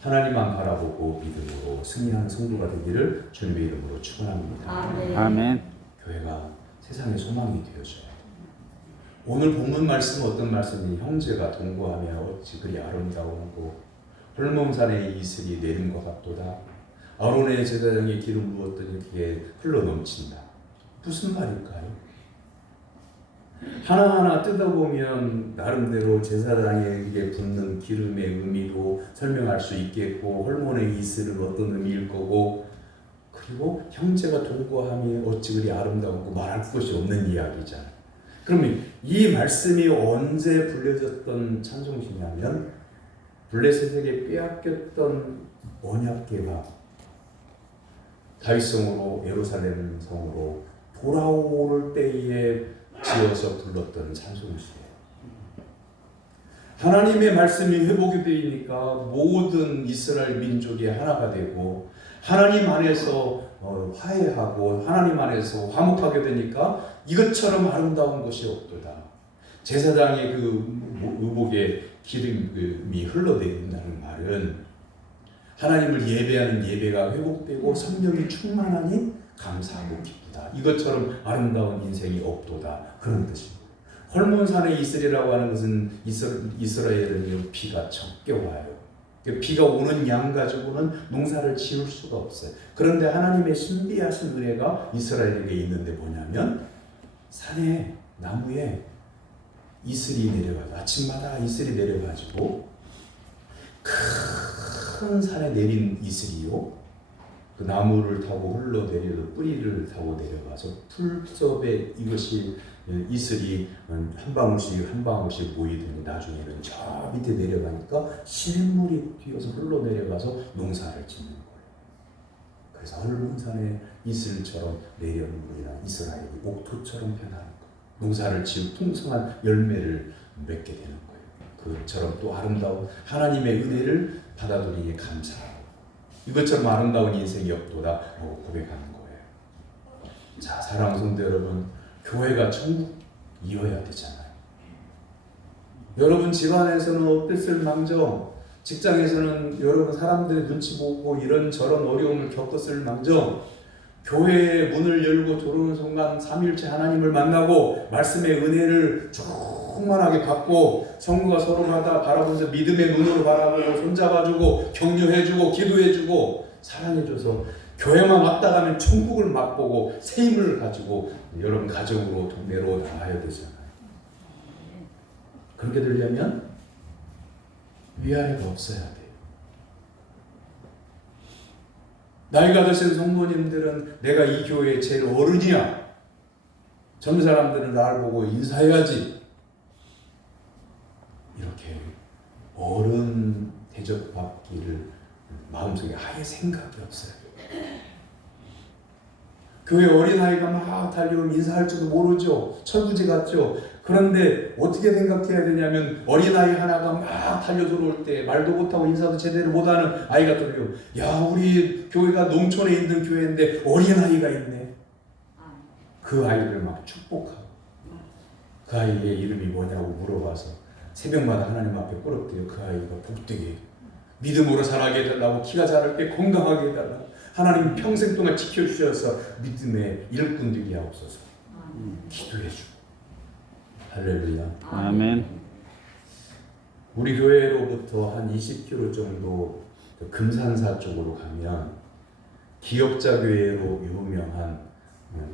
하나님만 바라보고 믿음으로 승리하는 성도가 되기를 주님의 이름으로 축원합니다. 아멘. 교회가 세상의 소망이 되어줘야 돼요. 오늘 본문 말씀은 어떤 말씀이 형제가 동거하며 어찌 그리 아름다운고 헐몬산에 이슬이 내린 것 같도다. 아론의 제사장에 기름 부었더니 그게 흘러 넘친다. 무슨 말일까요? 하나하나 뜯어보면 나름대로 제사장에게 붓는 기름의 의미도 설명할 수 있겠고 헐몬의 이슬은 어떤 의미일 거고 그리고 형제가 동거하며 어찌 그리 아름다운고 말할 것이 없는 이야기잖아요. 그러면 이 말씀이 언제 불려졌던 찬송시냐면 블레셋에게 빼앗겼던 언약궤가 다윗성으로 예루살렘 성으로 돌아올 때에 지어서 불렀던 찬송시예요. 하나님의 말씀이 회복이 되니까 모든 이스라엘 민족이 하나가 되고 하나님 안에서 화해하고 하나님 안에서 화목하게 되니까 이것처럼 아름다운 것이 없도다. 제사장의 그 의복에 기름이 흘러내린다는 말은 하나님을 예배하는 예배가 회복되고 성령이 충만하니 감사하고 기쁘다. 이것처럼 아름다운 인생이 없도다. 그런 뜻입니다. 헐몬산에 있으리라고 하는 것은 이스라엘은 비가 적게 와요. 비가 오는 양 가지고는 농사를 지을 수가 없어요. 그런데 하나님의 신비하신 은혜가 이스라엘에게 있는데 뭐냐면 산에 나무에 이슬이 내려가지고 아침마다 이슬이 내려가지고 큰 산에 내린 이슬이요. 그 나무를 타고 흘러내려서 뿌리를 타고 내려가서 풀섭에 이것이 이슬이 한 방울씩 한 방울씩 모이더니 나중에는 저 밑에 내려가니까 시냇물이 뛰어서 흘러내려가서 농사를 짓는 거예요. 그래서 헐몬산에 이슬처럼 내려오는 물이나 이스라엘이 옥토처럼 변하는 거예요. 농사를 지은 풍성한 열매를 맺게 되는 거예요. 그것처럼 또 아름다운 하나님의 은혜를 받아들이니 감사하고 이것처럼 아름다운 인생이 없도다라고 고백하는 거예요. 자, 사랑하는 성도 여러분, 교회가 천국이어야 되잖아요. 여러분 집안에서는 어땠을 망정, 직장에서는 여러분 사람들의 눈치 보고 이런저런 어려움을 겪었을 망정, 교회의 문을 열고 들어오는 순간 삼위일체 하나님을 만나고 말씀의 은혜를 충만하게 받고 성도가 서로 바라보면서 믿음의 눈으로 바라보고 손잡아주고 격려해주고 기도해주고 사랑해줘서 교회만 왔다 가면 천국을 맛보고 새 힘을 가지고 여러분 가정으로 동네로 나가야 되잖아요. 그렇게 되려면 위아래가 없어야 돼요. 나이가 드신 성도님들은 내가 이 교회의 제일 어른이야. 젊은 사람들은 나를 보고 인사해야지. 이렇게 어른 대접받기를 마음속에 아예 생각이 없어요. 교회 어린아이가 막 달려오면 인사할 줄도 모르죠. 철부지 같죠. 그런데 어떻게 생각해야 되냐면 어린아이 하나가 막 달려 들어올 때 말도 못하고 인사도 제대로 못하는 아이가 들려오면 야, 우리 교회가 농촌에 있는 교회인데 어린아이가 있네. 그 아이를 막 축복하고 그 아이의 이름이 뭐냐고 물어봐서 새벽마다 하나님 앞에 꿇었대요. 그 아이가 복되게 믿음으로 자라게 해달라고, 키가 자랄 때 건강하게 해달라고, 하나님 평생 동안 지켜주셔서 믿음의 일꾼 되게 하옵소서. 기도해주고. 할렐루야. 아멘. 우리 교회로부터 한 20km 정도 금산사 쪽으로 가면 기역자 교회로 유명한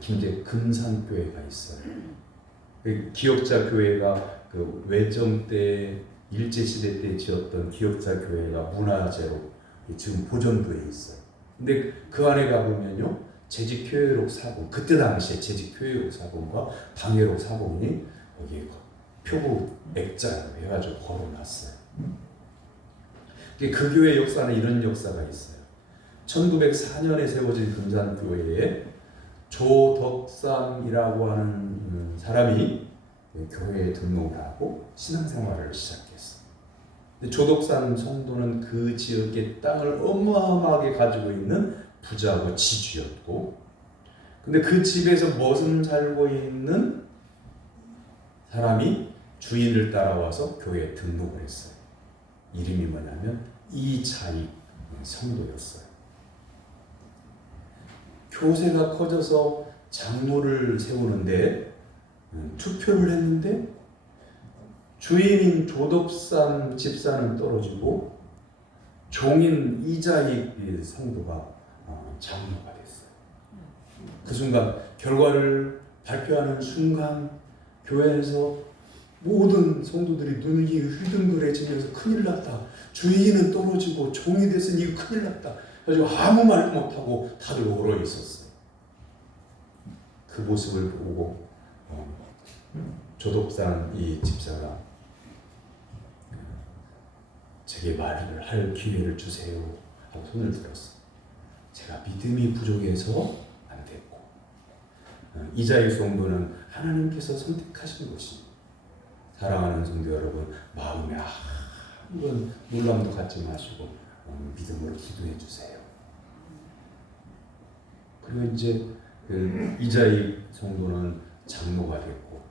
김제 금산교회가 있어요. 기역자 교회가 그 외정 때 일제시대 때 지었던 기역자 교회가 문화재로 지금 보존도에 있어요. 근데 그 안에 가보면요, 재직교회록 사범, 그때 당시에 재직교회록 사범과 방해록 사범이 여기에 표구 액자로 해가지고 걸어놨어요. 그 교회 역사는 이런 역사가 있어요. 1904년에 세워진 금산교회에 조덕삼이라고 하는 사람이 교회에 등록을 하고 신앙생활을 시작했어요. 근데 조덕삼 성도는 그 지역의 땅을 어마어마하게 가지고 있는 부자고 지주였고, 근데 그 집에서 머슴 살고 있는 사람이 주인을 따라와서 교회에 등록을 했어요. 이름이 뭐냐면 이자익 성도였어요. 교세가 커져서 장로를 세우는데 투표를 했는데 주인인 조덕삼 집사는 떨어지고 종인 이자익 성도가 장로가 됐어요. 그 순간 결과를 발표하는 순간 교회에서 모든 성도들이 눈이 휘둥그레지면서 큰일 났다. 주인은 떨어지고 종이 됐으니 이거 큰일 났다. 그래서 아무 말도 못하고 다들 얼어 있었어요. 그 모습을 보고 조덕산 이 집사가 제게 말을 할 기회를 주세요 하고 손을 들었어요. 제가 믿음이 부족해서 안 됐고, 이자익 성도는 하나님께서 선택하신 것입니다. 사랑하는 성도 여러분, 마음에 아무런 놀람도 갖지 마시고 믿음으로 기도해 주세요. 그리고 이제 이자희 성도는 장로가 됐고,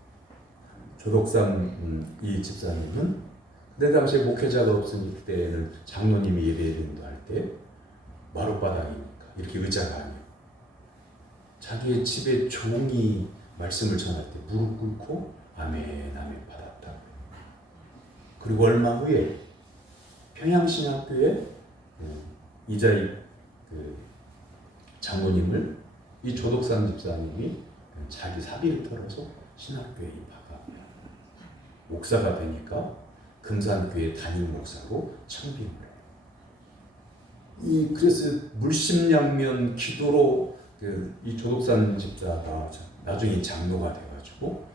조덕삼 이 집사님은 그때 당시에 목회자가 없으니 그때는 장로님이 예배를 인도할 때 마룻바닥이니까 이렇게 의자가 아니에요. 자기의 집에 종이 말씀을 전할 때 무릎 꿇고 아멘 아멘 받았다. 그리고 얼마 후에 평양신학교에 이자희 장로님을 이 조덕삼 집사님이 자기 사비를 털어서 신학교에 입학합니다. 목사가 되니까 금산교회 담임 목사로 청빙을 해요. 그래서 물심양면 기도로 이 조덕삼 집사가 나중에 장로가 돼가지고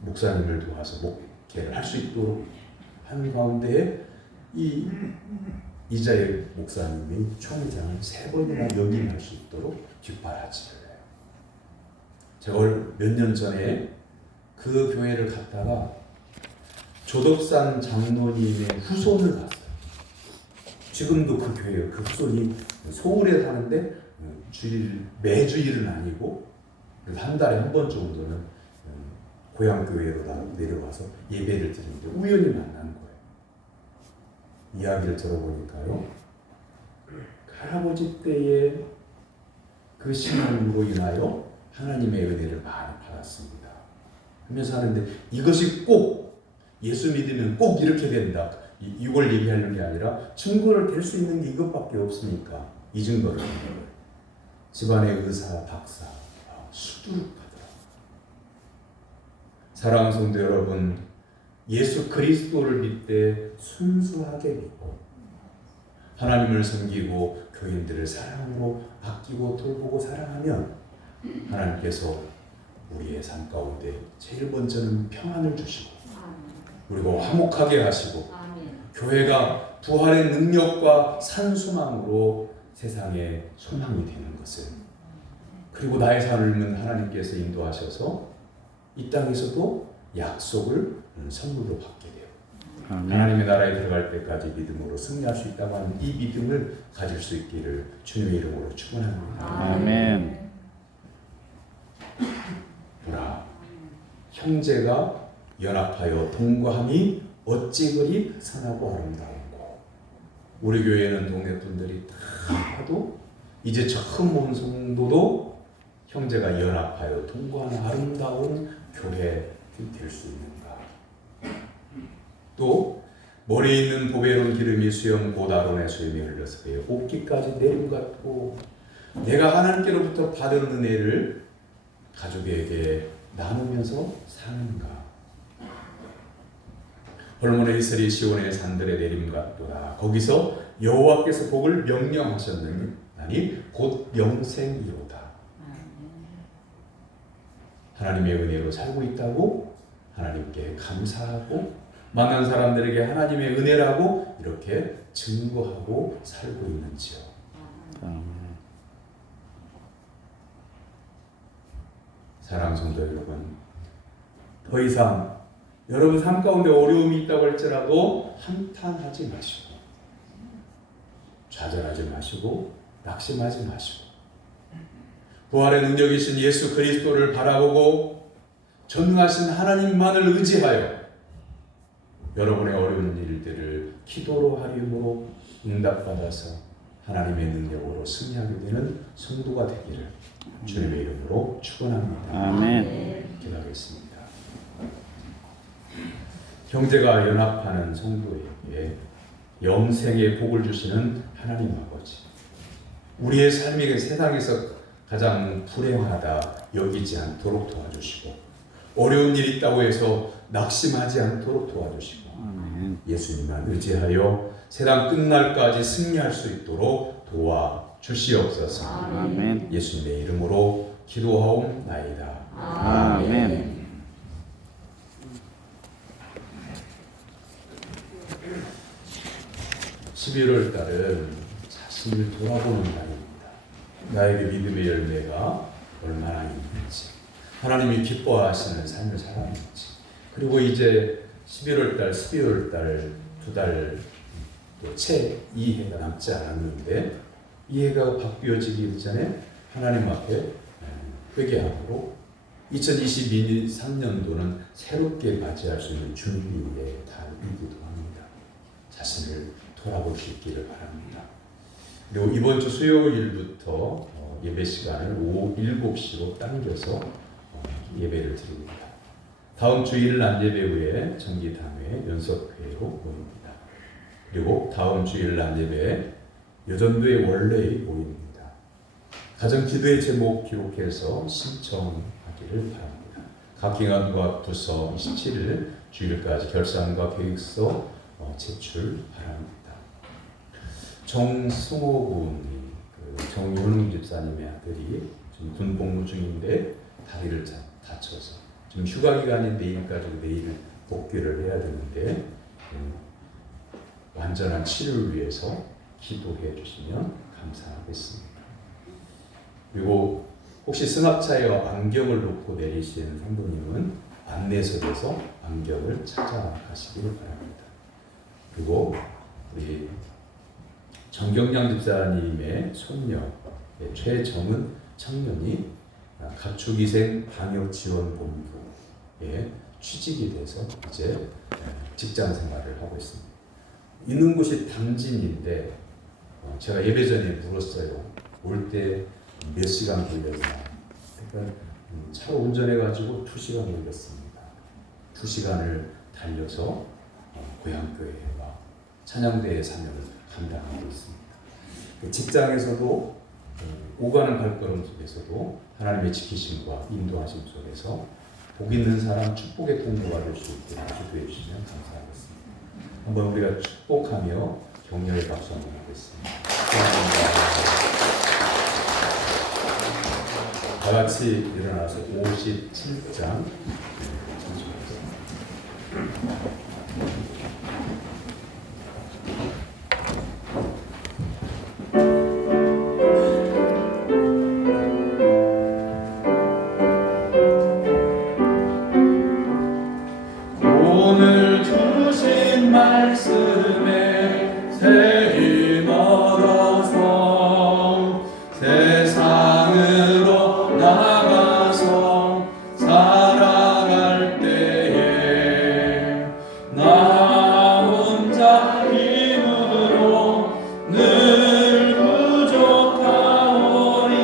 목사님을 도와서 목회를 할 수 있도록 하는 가운데 이 이자희 목사님이 총회장을 3번이나 역임할 수 있도록 뒷바라지를 해요. 제가 몇 년 전에 그 교회를 갔다가 조덕산 장로님의 후손을 봤어요. 지금도 그 교회, 그 후손이 서울에 사는데 매주일은 아니고 한 달에 한 번 정도는 고향 교회로 내려와서 예배를 드리는데 우연히 만난 거예요. 이야기를 들어보니까요, 할아버지 때의 그 신앙으로 인하여 하나님의 은혜를 많이 받았습니다 하면서 하는데, 이것이 꼭 예수 믿으면 꼭 이렇게 된다, 이걸 얘기하는 게 아니라 증거를 댈 수 있는 게 이것밖에 없으니까 이 증거를 하는 거예요. 집안의 의사, 박사 수두룩하더라. 사랑하는 성도 여러분, 예수 그리스도를 믿되 순수하게 믿고 하나님을 섬기고 교인들을 사랑으로 아끼고 돌보고 사랑하면 하나님께서 우리의 삶 가운데 제일 먼저는 평안을 주시고 그리고 화목하게 하시고 교회가 부활의 능력과 산소망으로 세상에 소망이 되는 것을, 그리고 나의 삶은 하나님께서 인도하셔서 이 땅에서도 약속을 선물로 받게 돼요. 하나님의 나라에 들어갈 때까지 믿음으로 승리할 수 있다고 하는 이 믿음을 가질 수 있기를 주님의 이름으로 축원합니다. 아멘. 보라, 형제가 연합하여 동거함이 어찌 그리 선하고 아름다운고. 우리 교회에는 동네 분들이 다 하도 이제 처음 온 성도도 형제가 연합하여 동거하는 아름다운 교회 될 수 있는가. 또 머리에 있는 보배로운 기름이 수염 곧 아론의 수염이 흘러서 그의 옷깃까지 내림 같고, 내가 하나님께로부터 받은 은혜를 가족에게 나누면서 사는가. 홀몬의 이슬이 시온의 산들에 내림 같도다. 거기서 여호와께서 복을 명령하셨느니 곧 영생이로다. 하나님의 은혜로 살고 있다고 하나님께 감사하고, 만난 사람들에게 하나님의 은혜라고 이렇게 증거하고 살고 있는지요. 사랑하는 성도 여러분, 더 이상 여러분 삶 가운데 어려움이 있다고 할지라도 한탄하지 마시고, 좌절하지 마시고, 낙심하지 마시고, 부활의 능력이신 예수 그리스도를 바라보고 전능하신 하나님만을 의지하여 여러분의 어려운 일들을 기도로 하림으로 응답받아서 하나님의 능력으로 승리하게 되는 성도가 되기를 주님의 이름으로 축원합니다. 아멘. 기도하겠습니다. 형제가 연합하는 성도에게 영생의 복을 주시는 하나님 아버지, 우리의 삶이 세상에서 가장 불행하다 여기지 않도록 도와주시고, 어려운 일이 있다고 해서 낙심하지 않도록 도와주시고, 예수님만 의지하여 세상 끝날까지 승리할 수 있도록 도와주시옵소서. 아멘. 예수님의 이름으로 기도하옵나이다. 아멘. 11월 달은 자신을 돌아보는 달입니다. 나에게 믿음의 열매가 얼마나 있는지, 하나님이 기뻐하시는 삶을 살아가는지, 그리고 이제 11월 달, 12월 달 2달 또 채 2해가 남지 않았는데 이 해가 바뀌어지기 전에 하나님 앞에 회개함으로 2023년도는 새롭게 맞이할 수 있는 준비의 달이기도 합니다. 자신을 돌아볼 수 있기를 바랍니다. 그리고 이번 주 수요일부터 예배 시간을 오후 7시로 당겨서 예배를 드립니다. 다음 주 일요일 낮 예배 후에 정기담회 연석회로 모입니다. 그리고 다음 주 일요일 낮 예배 여전도의 원래의 모임입니다. 가정 기도의 제목 기록해서 신청하기를 바랍니다. 각 기관과 부서 27일 주일까지 결산과 계획서 제출 바랍니다. 정승호 군이 정윤웅 집사님의 아들이 지금 군복무 중인데 다리를 다쳐서 지금 휴가 기간인 내일까지 내일 복귀를 해야 되는데 완전한 치료를 위해서 기도해 주시면 감사하겠습니다. 그리고 혹시 승합차에 안경을 놓고 내리시는 성도님은 안내석에서 안경을 찾아가시기를 바랍니다. 그리고 우리 정경량 집사님의 손녀 최정은 청년이 가축위생 방역지원본부에 취직이 돼서 이제 직장 생활을 하고 있습니다. 있는 곳이 당진인데 제가 예배 전에 물었어요. 올 때 몇 시간 걸렸나? 그러니까 차로 운전해가지고 2시간 걸렸습니다. 2시간을 달려서 고향교회와 찬양대의 사명을 감당하고 있습니다. 직장에서도 오가는 발걸음 속에서도 하나님의 지키심과 인도하심 속에서 복 있는 사람 축복의 통로가 될 수 있게 기도해 주시면 감사하겠습니다. 한번 우리가 축복하며 격려의 박수 한번 하겠습니다. 다 같이 일어나서 57장 오늘 주신 말씀에 새이 멀어서 세상으로 나가서 살아갈 때에 나 혼자 힘으로 늘 부족하오니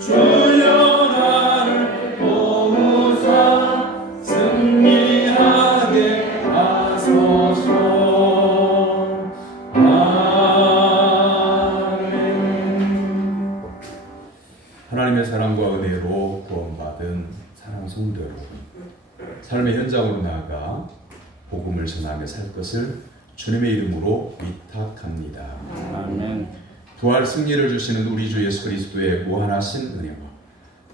주여 나를 도우사 승리하게 하소서. 아멘. 하나님의 사랑과 은혜로 구원받은 사랑 성도 여러분, 삶의 현장으로 나아가 복음을 전하며 살 것을 주님의 이름으로 위탁합니다. 아멘. 부활 승리를 주시는 우리 주 예수 그리스도의 무한하신 은혜와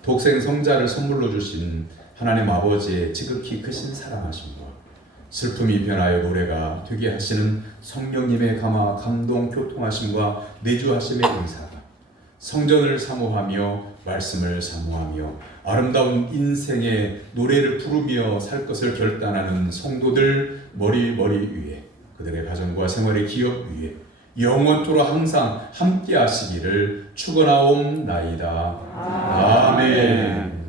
독생 성자를 선물로 주신 하나님 아버지의 지극히 크신 사랑하심과 슬픔이 변하여 노래가 되게 하시는 성령님의 감화 감동 교통하심과 내주하심의 은사가 성전을 사모하며 말씀을 사모하며 아름다운 인생의 노래를 부르며 살 것을 결단하는 성도들 머리 위에 그들의 가정과 생활의 기업 위에 영원토록 항상 함께 하시기를 축원하옵나이다. 아멘.